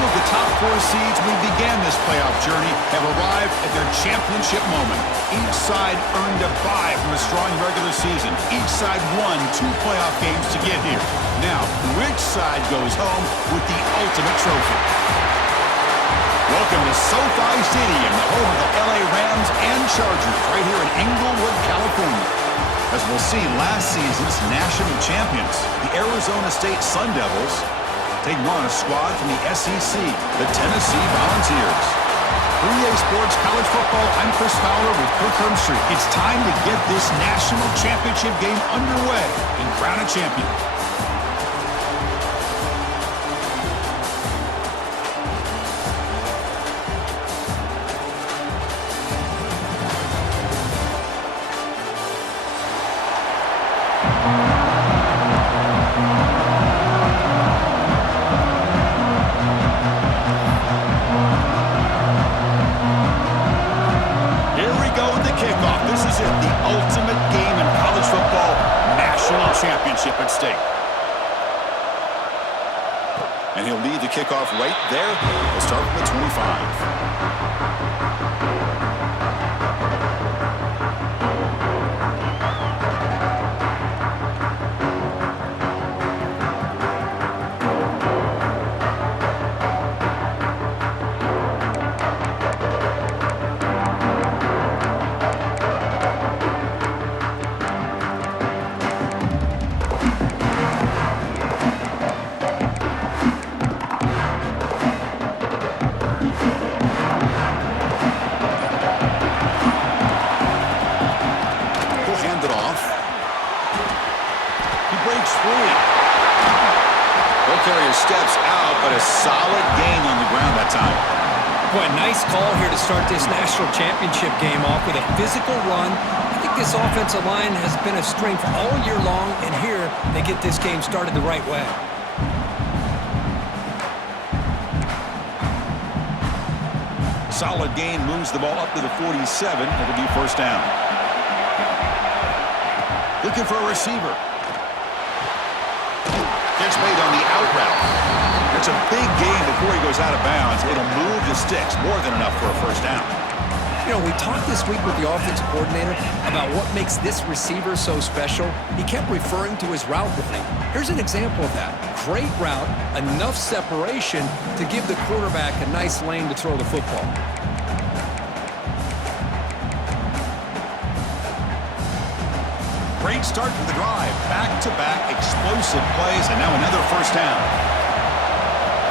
of the top 4 seeds we began this playoff journey have arrived at their championship moment. Each side earned a bye from a strong regular season. Each side won 2 playoff games to get here. Now, which side goes home with the ultimate trophy? Welcome to SoFi Stadium, the home of the LA Rams and Chargers, right here in Inglewood, California. As we'll see, last season's national champions, the Arizona State Sun Devils, taking on a squad from the SEC, the Tennessee Volunteers. For EA Sports College Football, I'm Chris Fowler with Kirk Herbstreit. It's time to get this national championship game underway and crown a champion. Championship at stake. And he'll lead the kickoff right there. We'll start from the 25. Steps out, but a solid gain on the ground that time. Boy, nice call here to start this national championship game off with a physical run. I think this offensive line has been a strength all year long, and here they get this game started the right way. Solid gain moves the ball up to the 47. It'll be first down. Looking for a receiver. Catch made on the out route. It's a big gain before he goes out of bounds. It'll move the sticks, more than enough for a first down. You know, we talked this week with the offensive coordinator about what makes this receiver so special. He kept referring to his route running. Here's an example of that. Great route, enough separation to give the quarterback a nice lane to throw the football. Great start to the drive. Back-to-back explosive plays, and now another first down.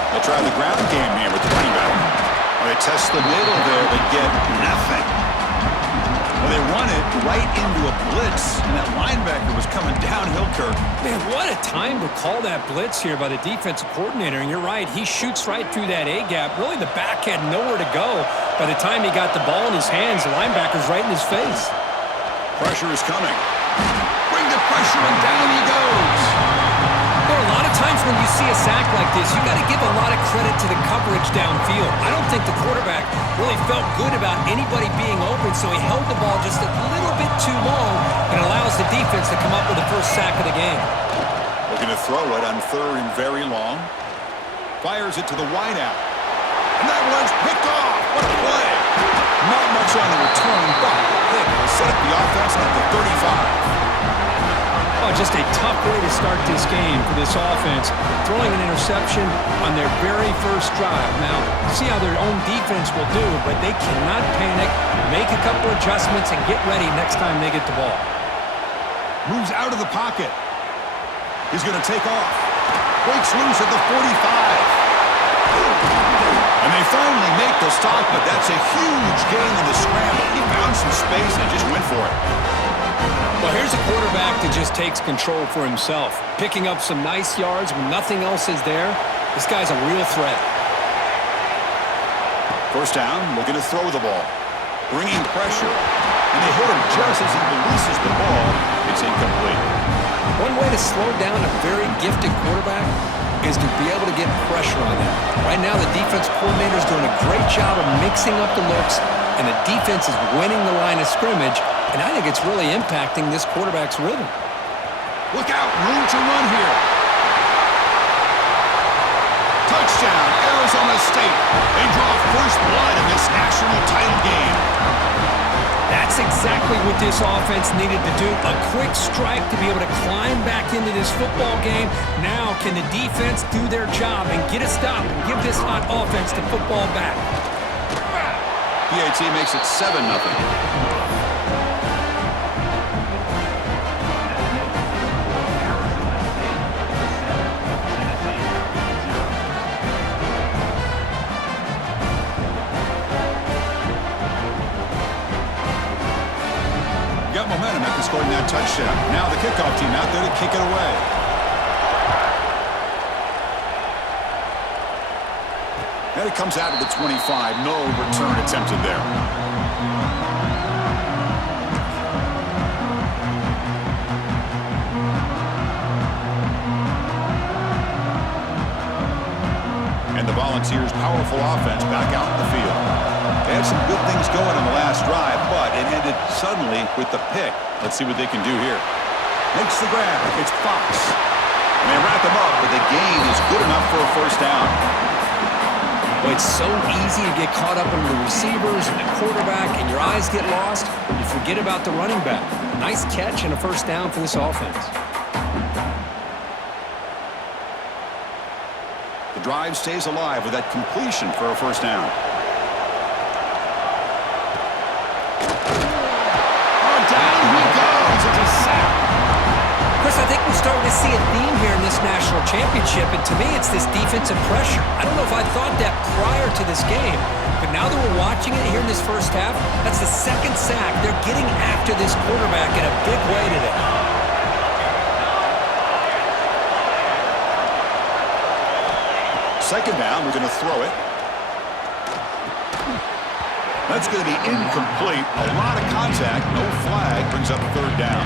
They'll try the ground game here with the running back. Well, they test the middle there, but get nothing. Well, they run it right into a blitz, and that linebacker was coming downhill, Kirk. Man, what a time to call that blitz here by the defensive coordinator. And you're right, he shoots right through that A-gap. Really, the back had nowhere to go. By the time he got the ball in his hands, the linebacker's right in his face. Pressure is coming. Bring the pressure, and down he goes. There are a lot of times when you see a sack like this, you got to give a lot of credit to the coverage downfield. I don't think the quarterback really felt good about anybody being open, so he held the ball just a little bit too long and allows the defense to come up with the first sack of the game. Looking to throw it on 3rd and very long. Fires it to the wideout. And that one's picked off. What a play. Not much on the return, but pick will set up the offense at the 35. Oh, just a tough way to start this game for this offense. Throwing an interception on their very first drive. Now, see how their own defense will do, but they cannot panic, make a couple adjustments, and get ready next time they get the ball. Moves out of the pocket. He's going to take off. Breaks loose at the 45. And they finally make the stop, but that's a huge gain in the scramble. He found some space and just went for it. Well, here's a quarterback that just takes control for himself. Picking up some nice yards when nothing else is there. This guy's a real threat. First down, looking to throw the ball. Bringing pressure. And they hit him just as he releases the ball. It's incomplete. One way to slow down a very gifted quarterback is to be able to get pressure on him. Right now, the defense coordinator is doing a great job of mixing up the looks, and the defense is winning the line of scrimmage, and I think it's really impacting this quarterback's rhythm. Look out, room to run here. Touchdown, Arizona. Arizona State. They draw first blood in this national title game. That's exactly what this offense needed to do. A quick strike to be able to climb back into this football game. Now, can the defense do their job and get a stop and give this hot offense the football back? PAT makes it 7-0. Got momentum after scoring that touchdown. Now the kickoff team out there to kick it away. And it comes out of the 25. No return attempted there. And the Volunteers' powerful offense back out in the field. They had some good things going on the last drive, but it ended suddenly with the pick. Let's see what they can do here. Makes the grab. It's Fox. And they wrap him up, but the gain is good enough for a first down. Well, it's so easy to get caught up in the receivers and the quarterback, and your eyes get lost. You forget about the running back. Nice catch and a first down for this offense. The drive stays alive with that completion for a first down. Oh, down he goes. It's a sack. Chris, I think we're starting to see a theme here in this national championship, and to me, it's this defensive pressure. I don't know if I thought that prior to this game, but now that we're watching it here in this first half, that's the second sack. They're getting after this quarterback in a big way today. Second down, we're going to throw it. That's going to be incomplete. A lot of contact, no flag, brings up third down.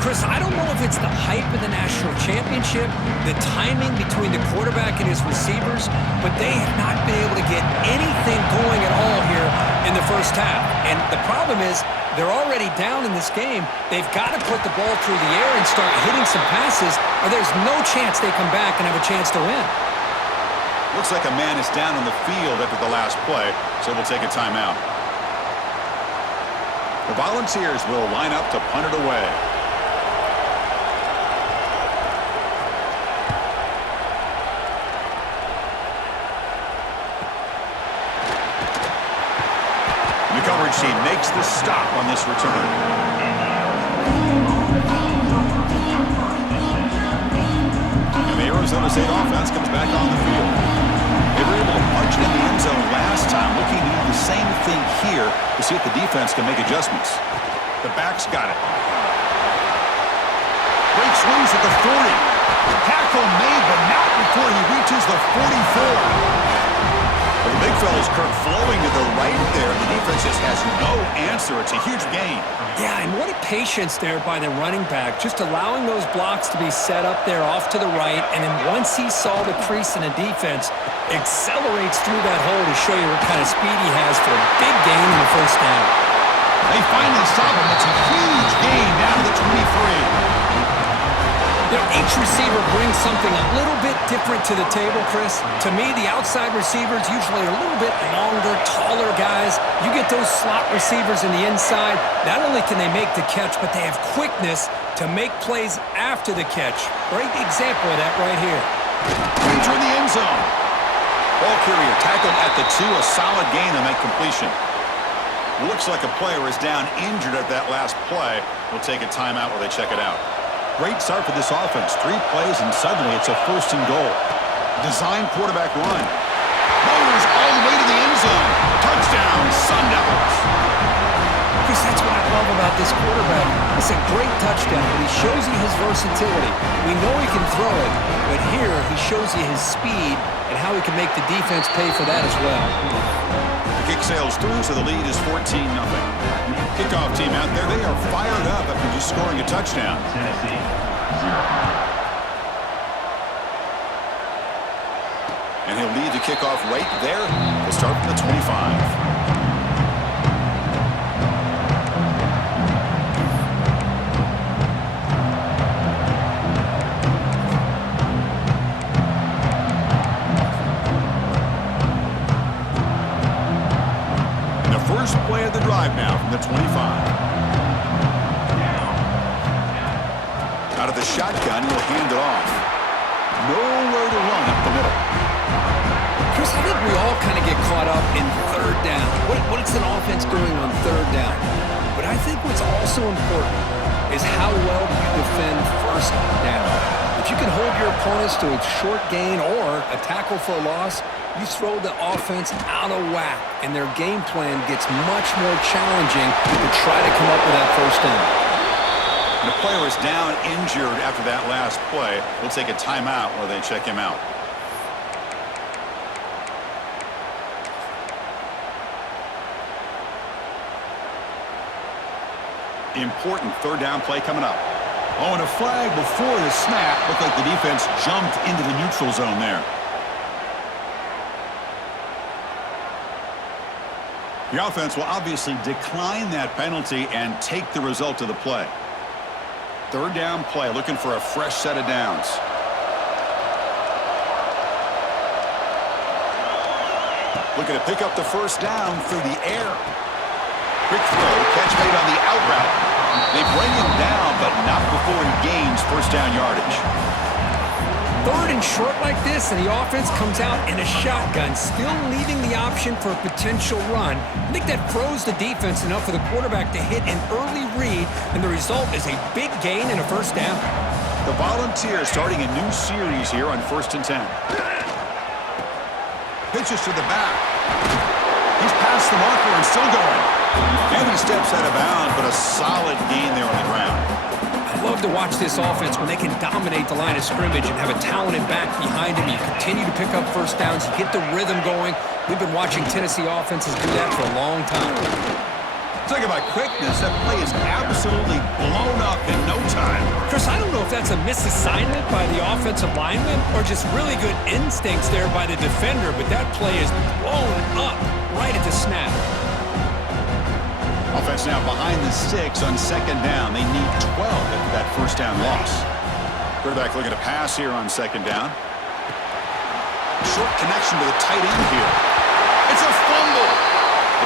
Chris, I don't know if it's the hype of the national championship, the timing between the quarterback and his receivers, but they have not been able to get anything going at all here in the first half. And the problem is, they're already down in this game. They've got to put the ball through the air and start hitting some passes, or there's no chance they come back and have a chance to win. Looks like a man is down on the field after the last play, so we'll take a timeout. The Volunteers will line up to punt it away. The coverage team makes the stop on this return. And the Arizona State offense comes back on the field. They were able to punch it in the end zone last time, looking to do the same thing here to see if the defense can make adjustments. The back's got it. Breaks loose at the 40. Tackle made, but not before he reaches the 44. Well, the big fella's Kirk flowing to the right there. The defense just has no answer. It's a huge gain. Yeah, and what a patience there by the running back, just allowing those blocks to be set up there off to the right, and then once he saw the crease in the defense, accelerates through that hole to show you what kind of speed he has for a big gain in the first down. They finally stop him. It's a huge gain down to the 23. You know, each receiver brings something a little bit different to the table, Chris. To me, the outside receivers usually are a little bit longer, taller guys. You get those slot receivers in the inside, not only can they make the catch, but they have quickness to make plays after the catch. Great example of that right here. Danger in the end zone. Ball carrier tackled at the 2, a solid gain on that completion. Looks like a player is down injured at that last play. We'll take a timeout while they check it out. Great start for this offense. 3 plays, and suddenly it's a first and goal. Design quarterback run. Motors all the way to the end zone. Touchdown, Sun Devils. Chris, that's what I love about this quarterback. It's a great touchdown, but he shows you his versatility. We know he can throw it, but here he shows you his speed and how he can make the defense pay for that as well. The kick sails through, so the lead is 14-0. Kickoff team out there, they are fired up after just scoring a touchdown. And he'll lead the kickoff right there to start from the 25. drive now from the 25. Out of the shotgun, he'll hand it off. Nowhere to run up the middle. Chris, I think we all kind of get caught up in third down. What's an offense doing on third down? But I think what's also important is how well do you defend first down. If you can hold your opponents to a short gain or a tackle for a loss, you throw the offense out of whack, and their game plan gets much more challenging to try to come up with that first down. The player is down injured after that last play. We'll take a timeout while they check him out. Important third down play coming up. Oh, and a flag before the snap. Looked like the defense jumped into the neutral zone there. The offense will obviously decline that penalty and take the result of the play. Third down play, looking for a fresh set of downs. Looking to pick up the first down through the air. Quick throw, catch made on the out route. They bring him down, but not before he gains first down yardage. Third and short like this, and the offense comes out in a shotgun, still leaving the option for a potential run. I think that froze the defense enough for the quarterback to hit an early read, and the result is a big gain and a first down. The Volunteers starting a new series here on 1st and 10. Pitches to the back. He's past the marker and still going. And he steps out of bounds, but a solid gain there on the ground. I love to watch this offense when they can dominate the line of scrimmage and have a talented back behind him. You continue to pick up first downs, you get the rhythm going. We've been watching Tennessee offenses do that for a long time. Talk about quickness. That play is absolutely blown up in no time. Chris, I don't know if that's a misassignment by the offensive lineman or just really good instincts there by the defender, but that play is blown up right at the snap. Offense now behind the sticks on second down. They need 12 after that first down loss. Quarterback looking to pass here on second down. Short connection to the tight end here. It's a fumble.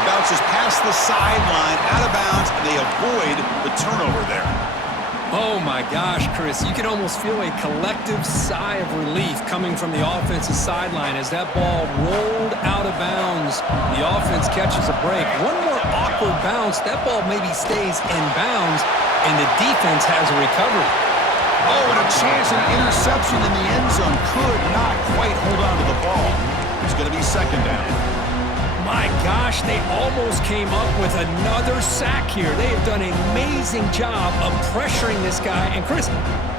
It bounces past the sideline, out of bounds, and they avoid the turnover there. Oh my gosh, Chris, you can almost feel a collective sigh of relief coming from the offensive sideline as that ball rolled out of bounds. The offense catches a break. One more awkward bounce, that ball maybe stays in bounds, and the defense has a recovery. Oh, and a chance at an interception in the end zone. Could not quite hold on to the ball. It's going to be second down. My gosh, they almost came up with another sack here. They have done an amazing job of pressuring this guy. And Chris,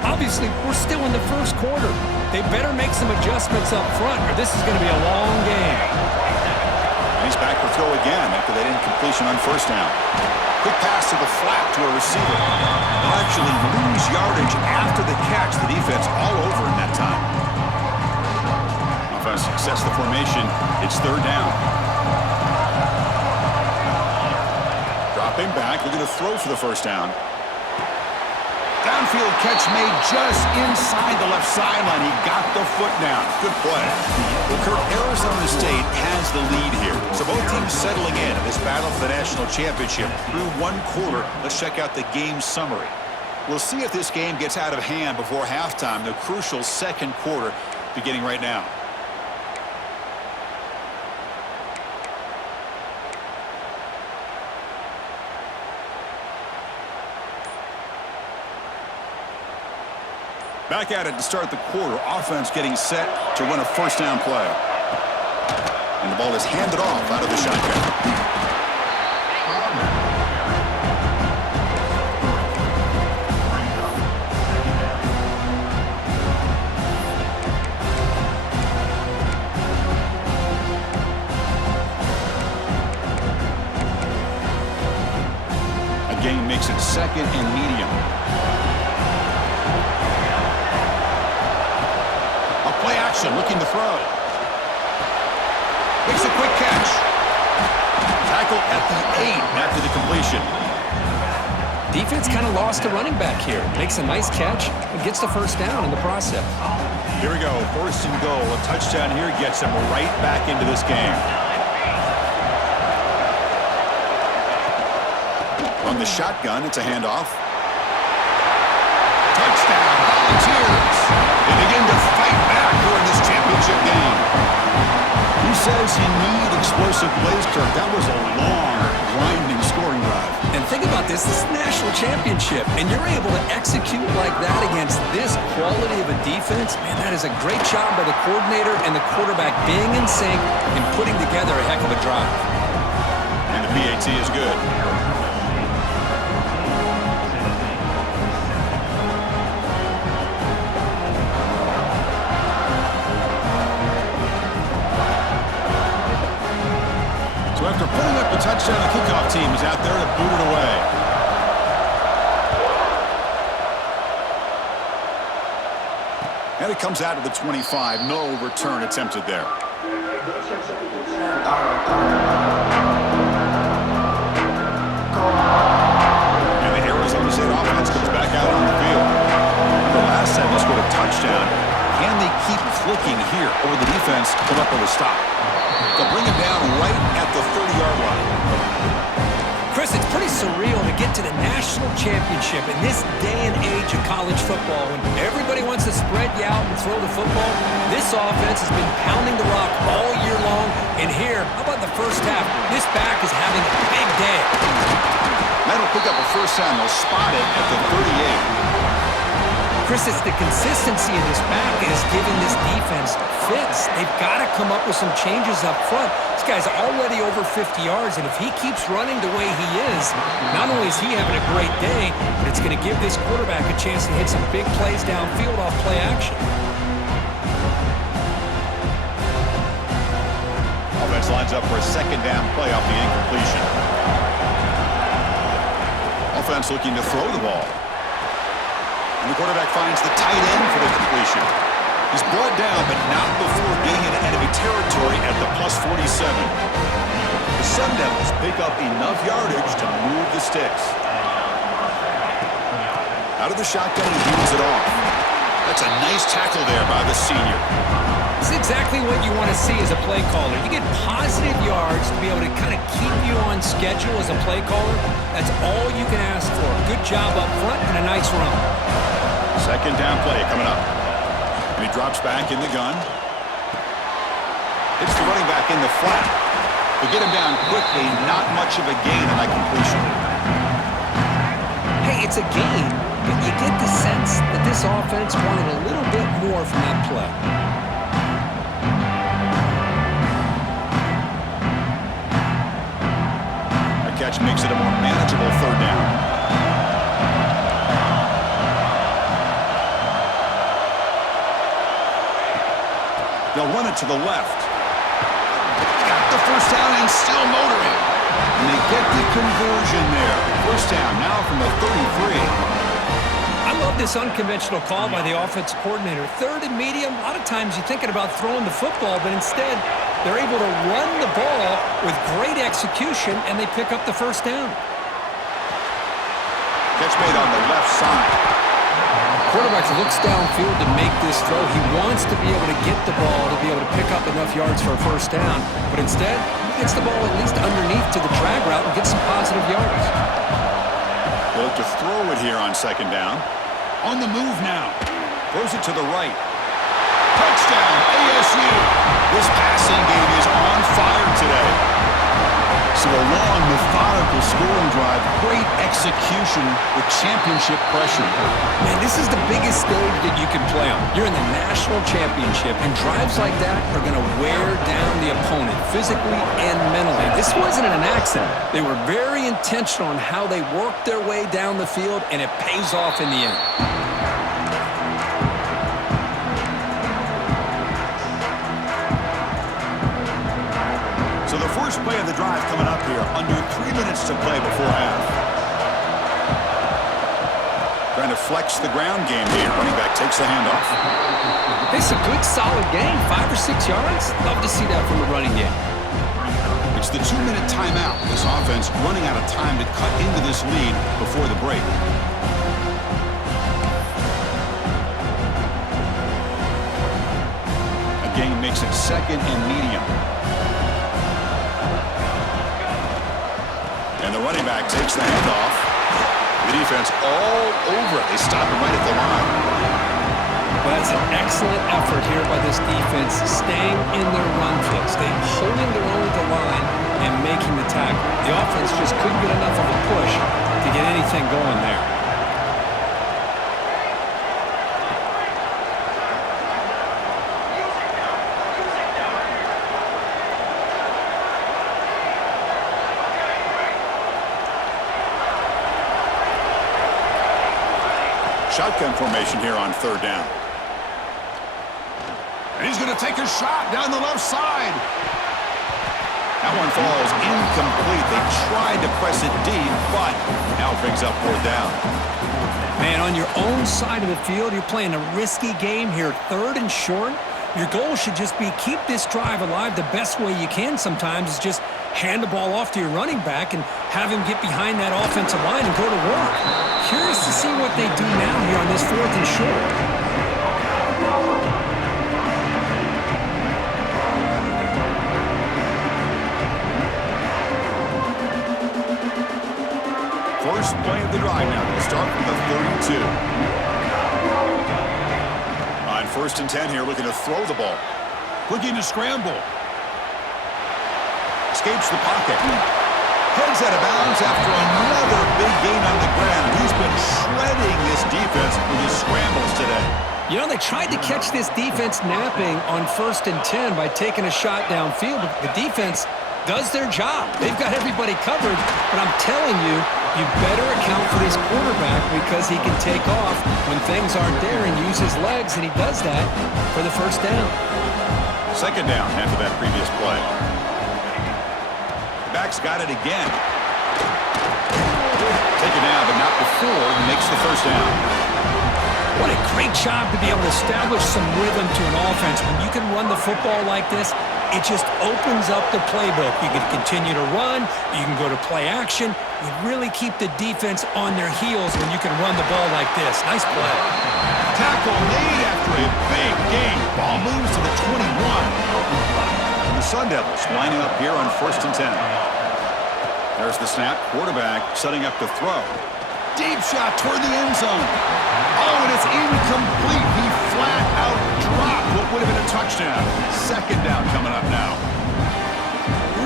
obviously, we're still in the first quarter. They better make some adjustments up front or this is going to be a long game. And he's back for throw again after that incompletion on first down. Quick pass to the flat to a receiver. They'll actually lose yardage after the catch. The defense all over in that time. Offense success the formation. It's third down. Dropping back, looking to throw for the first down. Downfield catch made just inside the left sideline. He got the foot down. Good play. Well, Kirk, Arizona State has the lead here. So both teams settling in this battle for the national championship through one quarter. Let's check out the game summary. We'll see if this game gets out of hand before halftime, the crucial second quarter beginning right now. Back at it to start the quarter. Offense getting set to run a first down play. And the ball is handed off out of the shotgun. Again, makes it second and medium. Play action, looking to throw. Makes a quick catch. Tackle at the 8 after the completion. Defense kind of lost a running back here. Makes a nice catch and gets the first down in the process. Here we go, first and goal. A touchdown here gets them right back into this game. On the shotgun, it's a handoff. Touchdown, Volunteers. They begin to fight back here in this championship game. Who says you need explosive plays, Kirk? That was a long, grinding scoring drive. And think about this is a national championship, and you're able to execute like that against this quality of a defense. Man, that is a great job by the coordinator and the quarterback being in sync and putting together a heck of a drive. And the PAT is good. So after putting up a touchdown, the kickoff team is out there to boot it away. And it comes out to the 25. No return attempted there. And the Arizona State offense comes back out on the field. The last time they scored a touchdown. Can they keep clicking here, or will the defense come up with a stop? They'll bring him down right at the 30-yard line. Chris, it's pretty surreal to get to the national championship in this day and age of college football when everybody wants to spread you out and throw the football. This offense has been pounding the rock all year long. And here, how about the first half? This back is having a big day. That'll pick up a first down. They'll spot it at the 38. Chris, it's the consistency of this back that is giving this defense fits. They've got to come up with some changes up front. This guy's already over 50 yards, and if he keeps running the way he is, not only is he having a great day, but it's going to give this quarterback a chance to hit some big plays downfield off play action. Offense lines up for a second down play off the incompletion. Offense looking to throw the ball. And the quarterback finds the tight end for the completion. He's brought down, but not before getting into enemy territory at the plus 47. The Sun Devils pick up enough yardage to move the sticks. Out of the shotgun, he heaves it off. That's a nice tackle there by the senior. This is exactly what you want to see as a play caller. You get positive yards to be able to kind of keep you on schedule as a play caller. That's all you can ask for. Good job up front and a nice run. Second down play coming up. And he drops back in the gun. It's the running back in the flat. They get him down quickly. Not much of a gain on that completion. Hey, it's a gain, but you get the sense that this offense wanted a little bit more from that play. That catch makes it a more manageable third down. They'll run it to the left. Got the first down and still motoring. And they get the conversion there. First down now from the 33. I love this unconventional call by the offensive coordinator. Third and medium, a lot of times you're thinking about throwing the football, but instead they're able to run the ball with great execution, and they pick up the first down. Catch made on the left side. Quarterback looks downfield to make this throw. He wants to be able to get the ball to be able to pick up enough yards for a first down. But instead, he gets the ball at least underneath to the drag route and gets some positive yards. They look to throw it here on second down. On the move now. Throws it to the right. Touchdown, ASU. This passing game is on fire today. So a long, methodical scoring drive, great execution with championship pressure. Man, this is the biggest stage that you can play on. You're in the national championship, and drives like that are going to wear down the opponent physically and mentally. This wasn't an accident. They were very intentional on how they worked their way down the field, and it pays off in the end. So the first play of the drive coming up here, under 3 minutes to play before half. Trying to flex the ground game here. Running back takes the handoff. It's a good, solid game, 5 or 6 yards. Love to see that from the running game. It's the 2-minute timeout. This offense running out of time to cut into this lead before the break. Again, makes it second and medium. And the running back takes the handoff. The defense all over it. They stop him right at the line. Well, that's an excellent effort here by this defense, staying in their run fix. They're holding their own at the line and making the tackle. The offense just couldn't get enough of a push to get anything going there. Shotgun formation here on third down. And he's going to take a shot down the left side. That one falls incomplete. They tried to press it deep, but now it brings up fourth down. Man, on your own side of the field, you're playing a risky game here, third and short. Your goal should just be keep this drive alive the best way you can sometimes is just hand the ball off to your running back and have him get behind that offensive line and go to work. Curious to see what they do now here on this fourth and short. First play of the drive now. They'll start from the 32. On first and 10 here, looking to throw the ball. Looking to scramble. Escapes the pocket. Heads out of bounds after another big gain on the ground. He's been shredding this defense with his scrambles today. You know, they tried to catch this defense napping on first and 10 by taking a shot downfield. But the defense does their job. They've got everybody covered. But I'm telling you, you better account for this quarterback because he can take off when things aren't there and use his legs, and he does that for the first down. Second down after that previous play. The back's got it again. Taken down, but not before he makes the first down. What a great job to be able to establish some rhythm to an offense. When you can run the football like this, it just opens up the playbook. You can continue to run. You can go to play action. You really keep the defense on their heels when you can run the ball like this. Nice play. Tackle made after a big gain. Ball moves to the 21. And the Sun Devils lining up here on first and 10. There's the snap. Quarterback setting up to throw. Deep shot toward the end zone. Oh, and it's incomplete. He flat out dropped what would have been a touchdown. Second down coming up now.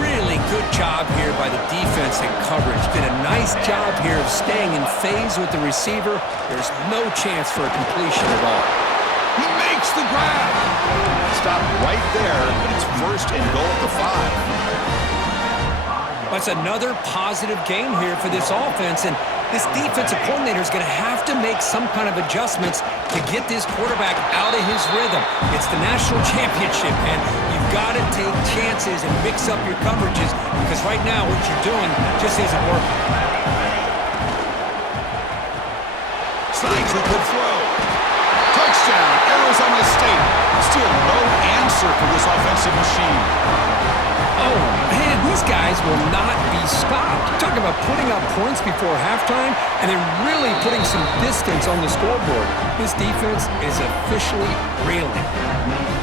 Really good job here by the defense in coverage. Did a nice job here of staying in phase with the receiver. There's no chance for a completion at all. He makes the grab. Stop right there, but it's first and goal at the 5. That's another positive game here for this offense, and this defensive coordinator is going to have to make some kind of adjustments to get this quarterback out of his rhythm. It's the national championship, and you've got to take chances and mix up your coverages because right now what you're doing just isn't working. Slides a good throw. Touchdown, Arizona State. Still no answer for this offensive machine. Oh, man, these guys will not be stopped. Talk about putting up points before halftime and then really putting some distance on the scoreboard. This defense is officially reeling.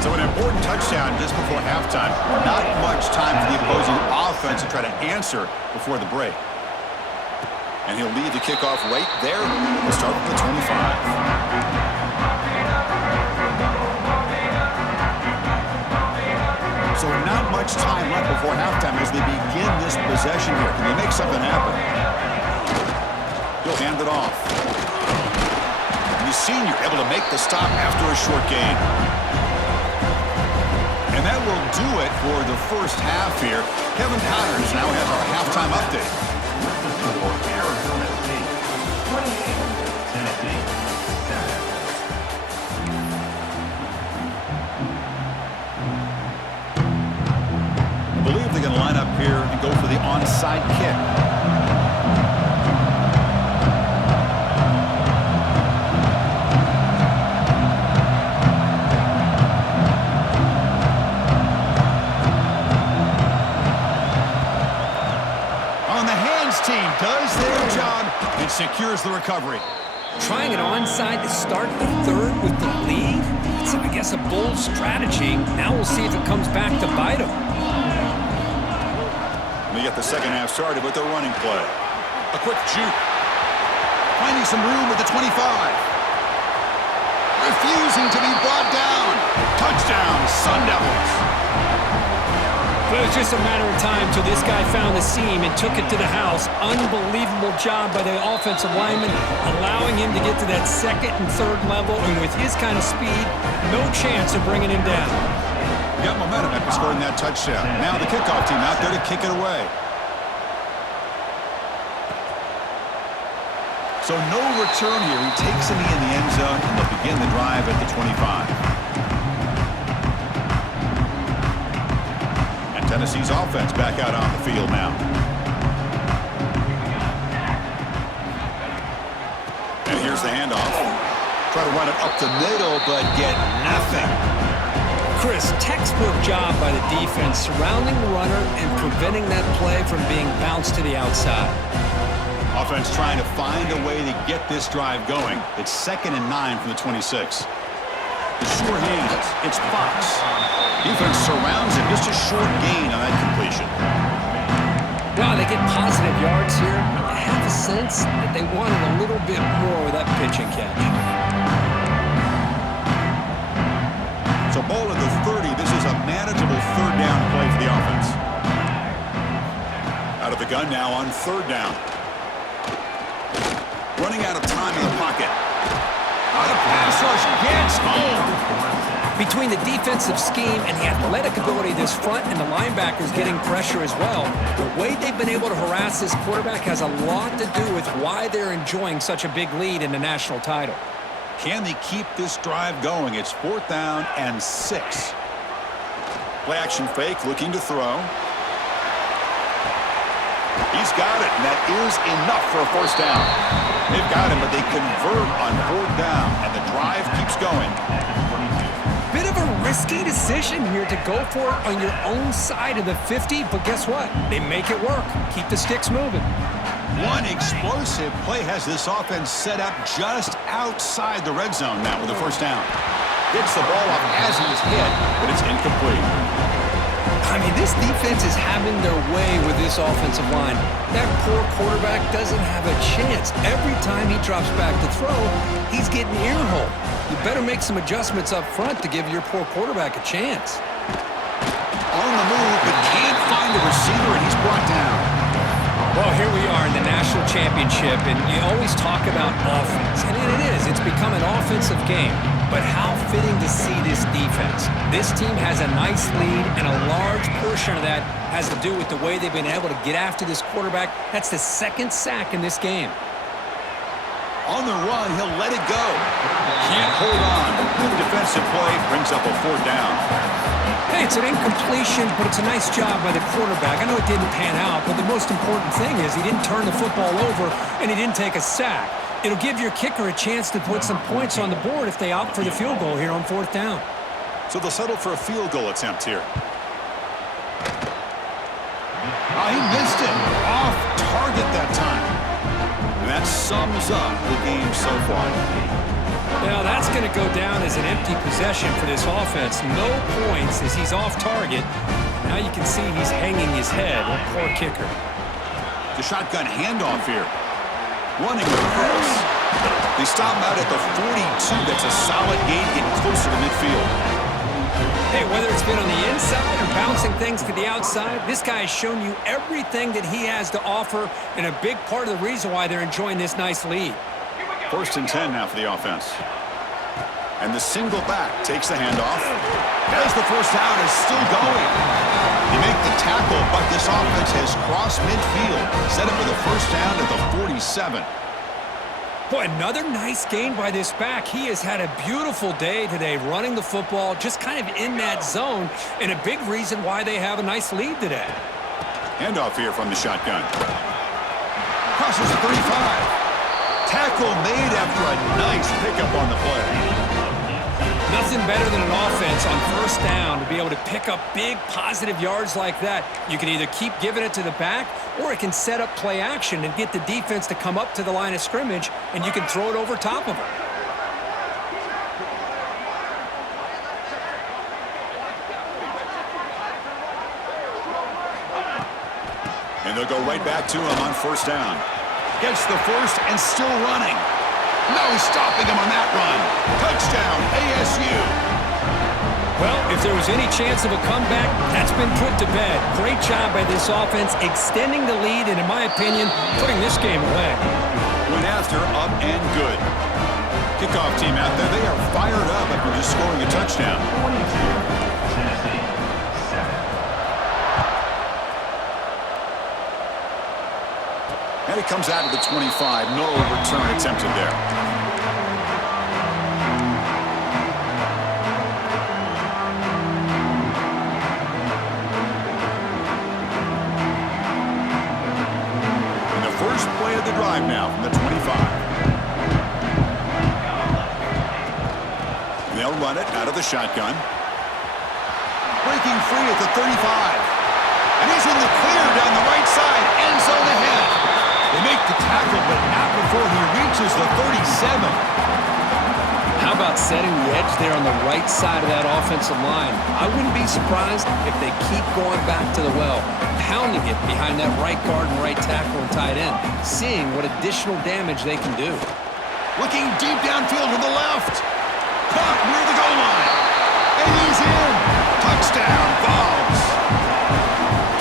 So an important touchdown just before halftime. Not much time for the opposing offense to try to answer before the break. And he'll lead the kickoff right there. We'll start with the 25. So not much time left before halftime as they begin this possession here. Can they make something happen? He'll hand it off. The senior able to make the stop after a short gain. And that will do it for the first half here. Kevin Connors now has our halftime update. I believe they're going to line up here and go for the onside kick. On the hands team does their job and secures the recovery. Trying an onside to start the third with the lead? It's, I guess, a bold strategy. Now we'll see if it comes back to bite them. They get the second half started with their running play. A quick juke. Finding some room with the 25. Refusing to be brought down. Touchdown, Sun Devils. But it was just a matter of time till this guy found the seam and took it to the house. Unbelievable job by the offensive lineman, allowing him to get to that second and third level. And with his kind of speed, no chance of bringing him down. Got momentum after scoring that touchdown. Now the kickoff team out there to kick it away. So no return here. He takes a knee in the end zone, and they'll begin the drive at the 25. And Tennessee's offense back out on the field now. And here's the handoff. Try to run it up the middle, but get nothing. Chris, textbook job by the defense surrounding the runner and preventing that play from being bounced to the outside. Offense trying to find a way to get this drive going. It's 2nd and 9 from the 26. The short hands. It's Fox. Defense surrounds him. Just a short gain on that completion. Wow, they get positive yards here. I have a sense that they wanted a little bit more with that pitch and catch. So ball at the 30. This is a manageable third down play for the offense. Out of the gun now on 3rd down. Running out of time in the pocket. The pass rush gets home. Between the defensive scheme and the athletic ability of this front and the linebackers getting pressure as well, the way they've been able to harass this quarterback has a lot to do with why they're enjoying such a big lead in the national title. Can they keep this drive going? It's 4th down and 6. Play action fake, looking to throw. He's got it, and that is enough for a 1st down. They've got him, but they convert on 4th down, and the drive keeps going. Bit of a risky decision here to go for it on your own side of the 50, but guess what? They make it work. Keep the sticks moving. One explosive play has this offense set up just outside the red zone now with a 1st down. Gets the ball up as he's hit, but it's incomplete. I mean, this defense is having their way with this offensive line. That poor quarterback doesn't have a chance. Every time he drops back to throw, he's getting earhole. You better make some adjustments up front to give your poor quarterback a chance. On the move, but can't find the receiver, and he's brought down. Well, here we are in the national championship, and you always talk about offense. And it is. It's become an offensive game. But how fitting to see this defense. This team has a nice lead, and a large portion of that has to do with the way they've been able to get after this quarterback. That's the 2nd sack in this game. On the run, he'll let it go. Can't hold on. Good defensive play brings up a 4th down. Hey, it's an incompletion, but it's a nice job by the quarterback. I know it didn't pan out, but the most important thing is he didn't turn the football over, and he didn't take a sack. It'll give your kicker a chance to put some points on the board if they opt for the field goal here on 4th down. So they'll settle for a field goal attempt here. He missed it. Off target that time. And that sums up the game so far. Well, that's going to go down as an empty possession for this offense. No points as he's off target. Now you can see he's hanging his head. Poor kicker. The shotgun handoff here. Running across. They stop him out at the 42. That's a solid gain, getting closer to midfield. Hey, whether it's been on the inside or bouncing things to the outside, this guy has shown you everything that he has to offer, and a big part of the reason why they're enjoying this nice lead. 1st and 10 now for the offense. And the single back takes the handoff. As the 1st down is still going. They make the tackle, but this offense has crossed midfield. Set up for the 1st down at the 47. Boy, another nice gain by this back. He has had a beautiful day today running the football, just kind of in that zone, and a big reason why they have a nice lead today. Handoff here from the shotgun. Crosses the 35. Tackle made after a nice pickup on the play. Nothing better than an offense on 1st down to be able to pick up big positive yards like that. You can either keep giving it to the back, or it can set up play action and get the defense to come up to the line of scrimmage, and you can throw it over top of them. And they'll go right back to him on first down. Gets the first and still running. No stopping him on that run. Touchdown, ASU. Well, if there was any chance of a comeback, that's been put to bed. Great job by this offense extending the lead and, in my opinion, putting this game away. Went after, up and good. Kickoff team out there, they are fired up after just scoring a touchdown. And he comes out of the 25. No return attempted there. And the first play of the drive now from the 25. They'll run it out of the shotgun. Breaking free at the 35. And he's in the clear down the right side. End zone ahead. They make the tackle, but not before he reaches the 37. How about setting the edge there on the right side of that offensive line? I wouldn't be surprised if they keep going back to the well, pounding it behind that right guard and right tackle and tight end, seeing what additional damage they can do. Looking deep downfield to the left. Caught near the goal line. And he's in. Touchdown, Vols.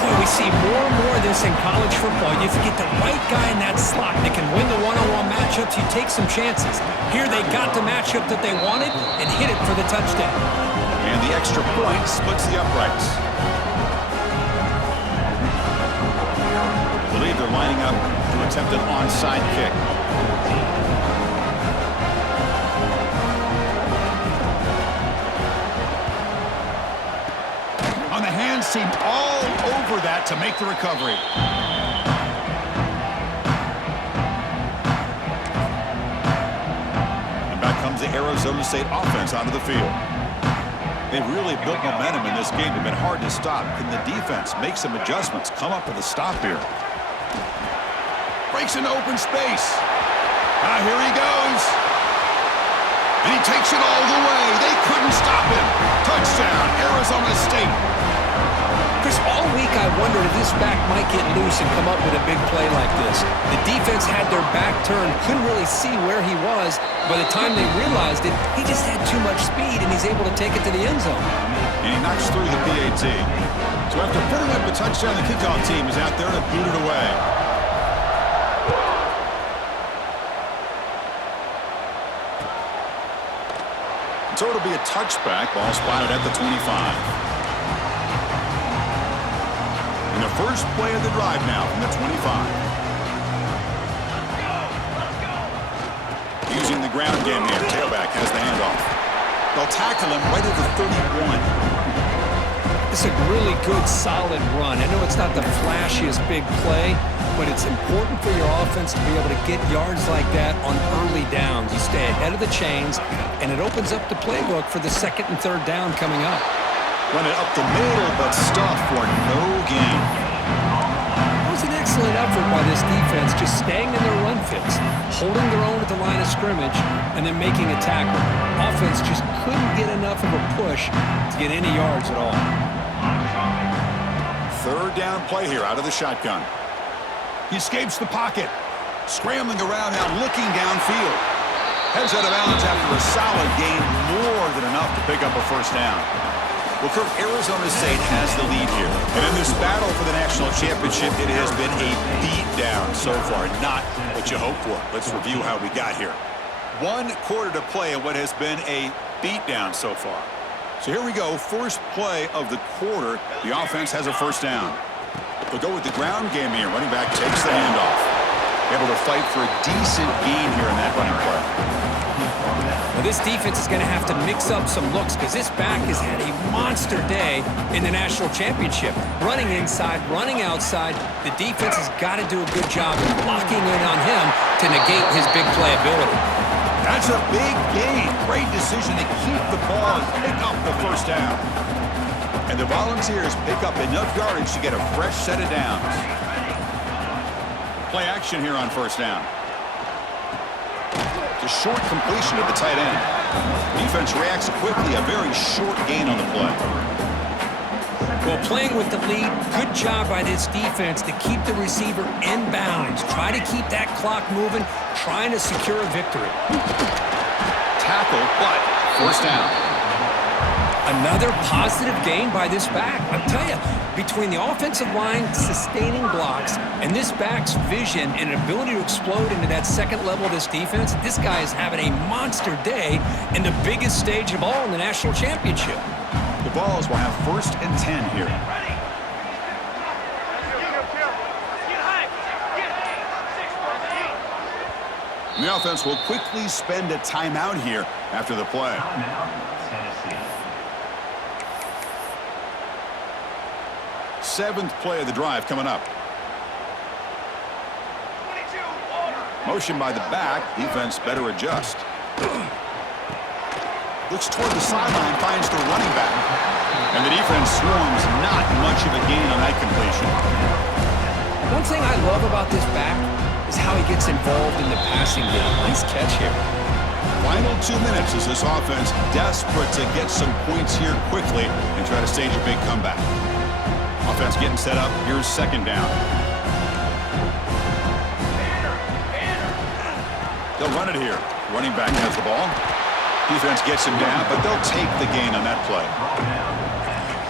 Boy, we see more and more of this in college football. If you get the right guy in that slot that can win the one-on-one matchups, you take some chances. Here they got the matchup that they wanted and hit it for the touchdown. And the extra point splits the uprights. I believe they're lining up to attempt an onside kick. On the hands team all over that to make the recovery. And back comes the Arizona State offense onto the field. They've really built momentum in this game. They've been hard to stop. Can the defense make some adjustments? Come up with a stop here. Breaks into open space. Here he goes. And he takes it all the way. They couldn't stop him. Touchdown, Arizona State. Chris, all week I wondered if this back might get loose and come up with a big play like this. The defense had their back turned, couldn't really see where he was. By the time they realized it, he just had too much speed, and he's able to take it to the end zone. And he knocks through the PAT. So after putting up a touchdown, the kickoff team is out there to boot it away. So it'll be a touchback, ball spotted at the 25. And the first play of the drive now from the 25. Using the ground game here, tailback has the handoff. They'll tackle him right at the 31. It's a really good, solid run. I know it's not the flashiest big play, but it's important for your offense to be able to get yards like that on early downs. You stay ahead of the chains, and it opens up the playbook for the second and third down coming up. Run it up the middle, but stuffed for no gain. It was an excellent effort by this defense, just staying in their run fits, holding their own at the line of scrimmage, and then making a tackle. Offense just couldn't get enough of a push to get any yards at all. Third down play here out of the shotgun. He escapes the pocket. Scrambling around now, looking downfield. Heads out of bounds after a solid gain, more than enough to pick up a first down. Well, Kirk, Arizona State has the lead here. And in this battle for the national championship, it has been a beatdown so far. Not what you hoped for. Let's review how we got here. 1 quarter to play in what has been a beatdown so far. So here we go, first play of the quarter. The offense has a first down. They'll go with the ground game here. Running back takes the handoff. Able to fight for a decent gain here in that running play. Well, this defense is going to have to mix up some looks because this back has had a monster day in the national championship. Running inside, running outside. The defense has got to do a good job of locking in on him to negate his big play ability. That's a big gain. Great decision to keep the ball and pick up the first down. And the Volunteers pick up enough yardage to get a fresh set of downs. Play action here on first down. It's a short completion to the tight end. Defense reacts quickly, a very short gain on the play. Well, playing with the lead, good job by this defense to keep the receiver in bounds. Try to keep that clock moving, trying to secure a victory. Tackle, but first down. Another positive gain by this back. I'll tell you, between the offensive line sustaining blocks and this back's vision and ability to explode into that second level of this defense, this guy is having a monster day in the biggest stage of all in the national championship. The Vols will have 1st and 10 here. And the offense will quickly spend a timeout here after the play. Seventh play of the drive coming up. Motion by the back. Defense better adjust. Looks toward the sideline, finds the running back. And the defense swarms, not much of a gain on that completion. One thing I love about this back is how he gets involved in the passing game. Nice catch here. Final 2 minutes as this offense desperate to get some points here quickly and try to stage a big comeback. Offense getting set up. Here's second down. They'll run it here. Running back has the ball. Defense gets him down, but they'll take the gain on that play.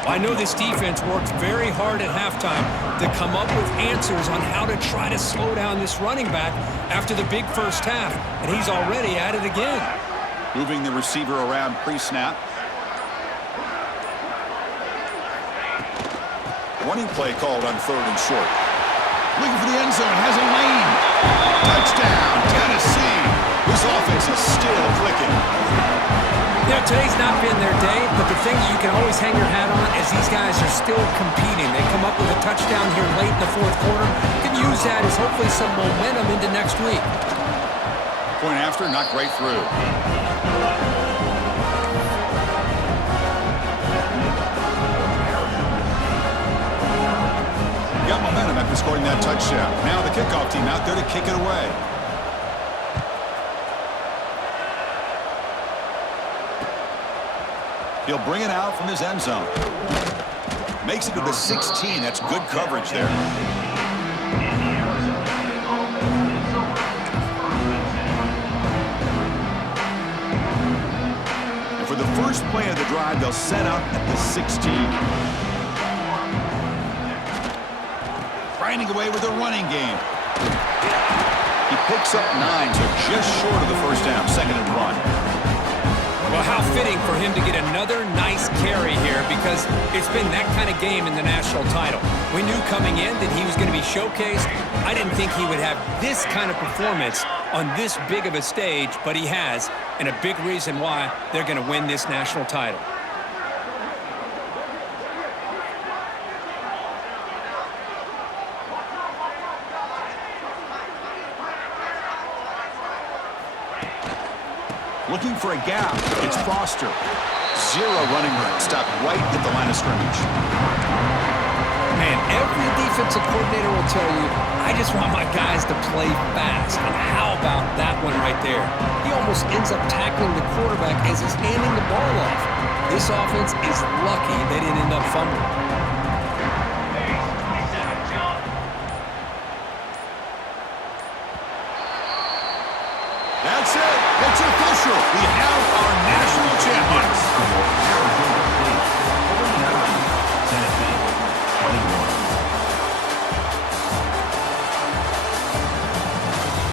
I know this defense worked very hard at halftime to come up with answers on how to try to slow down this running back after the big first half, and he's already at it again. Moving the receiver around pre-snap. Running play called on 3rd and short. Looking for the end zone, has a lane. Touchdown, Tennessee. This offense is still clicking. You know, today's not been their day, but the thing you can always hang your hat on is these guys are still competing. They come up with a touchdown here late in the 4th quarter. You can use that as hopefully some momentum into next week. Point after, knocked right through. Got momentum after scoring that touchdown. Now the kickoff team out there to kick it away. He'll bring it out from his end zone. Makes it to the 16. That's good coverage there. And for the first play of the drive, they'll set up at the 16. Grinding away with a running game. He picks up 9, so just short of the first down, 2nd and 1. Well, how fitting for him to get another nice carry here because it's been that kind of game in the national title. We knew coming in that he was going to be showcased. I didn't think he would have this kind of performance on this big of a stage, but he has, and a big reason why they're going to win this national title. Looking for a gap. It's Foster. 0 running room. Stopped right at the line of scrimmage. Man, every defensive coordinator will tell you, I just want my guys to play fast. And how about that one right there? He almost ends up tackling the quarterback as he's handing the ball off. This offense is lucky they didn't end up fumbling. That's it. It's official. We have